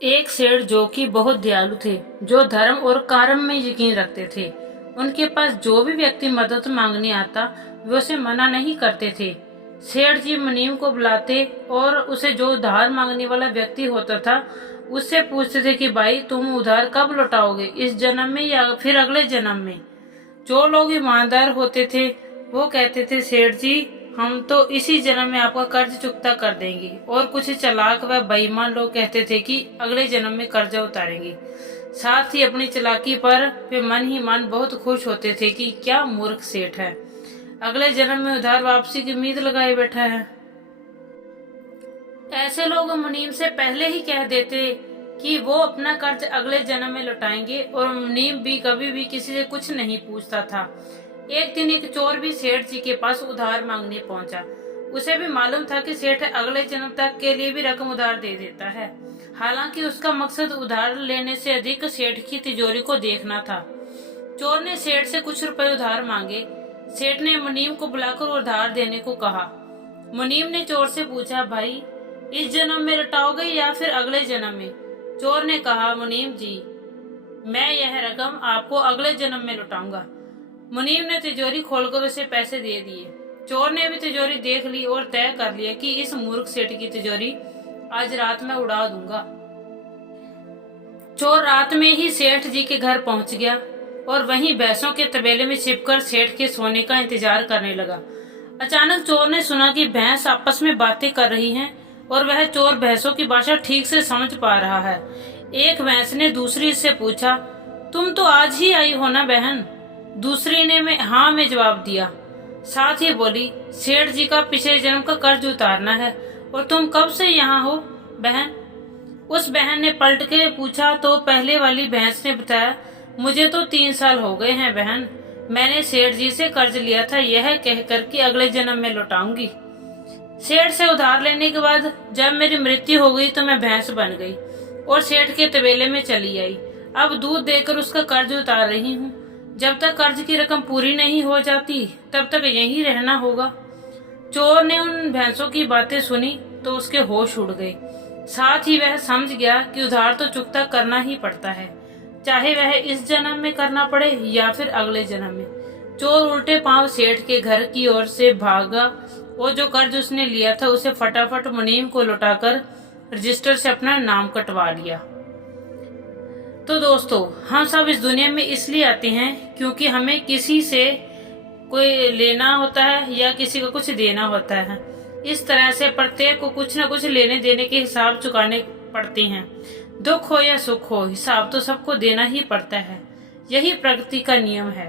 एक सेठ जो कि बहुत दयालु थे, जो धर्म और कर्म में यकीन रखते थे। उनके पास जो भी व्यक्ति मदद मांगने आता वे उसे मना नहीं करते थे। सेठ जी मुनीम को बुलाते और उसे जो उधार मांगने वाला व्यक्ति होता था उससे पूछते थे कि भाई तुम उधार कब लौटाओगे, इस जन्म में या फिर अगले जन्म में। जो लोग ईमानदार होते थे वो कहते थे सेठ जी हम तो इसी जन्म में आपका कर्ज चुकता कर देंगे, और कुछ चालाक व बेईमान लोग कहते थे कि अगले जन्म में कर्जा उतारेंगे। साथ ही अपनी चालाकी पर वे मन ही मन बहुत खुश होते थे कि क्या मूर्ख सेठ है, अगले जन्म में उधार वापसी की उम्मीद लगाए बैठा है। ऐसे लोग मुनीम से पहले ही कह देते कि वो अपना कर्ज अगले जन्म में लौटाएंगे, और मुनीम भी कभी भी किसी से कुछ नहीं पूछता था। एक दिन एक चोर भी सेठ जी के पास उधार मांगने पहुंचा। उसे भी मालूम था कि सेठ अगले जन्म तक के लिए भी रकम उधार दे देता है। हालांकि उसका मकसद उधार लेने से अधिक सेठ की तिजोरी को देखना था। चोर ने सेठ से कुछ रुपए उधार मांगे। सेठ ने मुनीम को बुलाकर उधार देने को कहा। मुनीम ने चोर से पूछा, भाई इस जन्म में लौटाओगे या फिर अगले जन्म में? चोर ने कहा, मुनीम जी मैं यह रकम आपको अगले जन्म में लौटाऊंगा। मुनीम ने तिजोरी खोलकर उसे पैसे दे दिए। चोर ने भी तिजोरी देख ली और तय कर लिया कि इस मूर्ख सेठ की तिजोरी आज रात में उड़ा दूंगा। चोर रात में ही सेठ जी के घर पहुंच गया और वहीं भैंसों के तबेले में छिपकर सेठ के सोने का इंतजार करने लगा। अचानक चोर ने सुना कि भैंस आपस में बातें कर रही हैं और वह चोर भैंसों की भाषा ठीक से समझ पा रहा है। एक भैंस ने दूसरी से पूछा, तुम तो आज ही आई हो ना बहन? दूसरी ने हाँ में जवाब दिया। साथ ही बोली, सेठ जी का पिछले जन्म का कर्ज उतारना है। और तुम कब से यहाँ हो बहन? उस बहन ने पलट के पूछा तो पहले वाली भैंस ने बताया, मुझे तो 3 साल हो गए हैं बहन, मैंने सेठ जी से कर्ज लिया था, यह कहकर कि अगले जन्म में लौटाऊंगी। सेठ से उधार लेने के बाद जब मेरी मृत्यु हो गई तो मैं भैंस बन गई और सेठ के तबेले में चली आई। अब दूध देकर उसका कर्ज उतार रही हूँ। जब तक कर्ज की रकम पूरी नहीं हो जाती तब तक यहीं रहना होगा। चोर ने उन भैंसों की बातें सुनी तो उसके होश उड़ गए। साथ ही वह समझ गया कि उधार तो चुकता करना ही पड़ता है, चाहे वह इस जन्म में करना पड़े या फिर अगले जन्म में। चोर उल्टे पांव सेठ के घर की ओर से भागा और जो कर्ज उसने लिया था उसे फटाफट मुनीम को लौटाकर रजिस्टर से अपना नाम कटवा लिया। तो दोस्तों, हम सब इस दुनिया में इसलिए आते हैं क्योंकि हमें किसी से कोई लेना होता है या किसी को कुछ देना होता है। इस तरह से प्रत्येक को कुछ न कुछ लेने देने के हिसाब चुकाने पड़ते हैं। दुख हो या सुख हो, हिसाब तो सबको देना ही पड़ता है। यही प्रकृति का नियम है।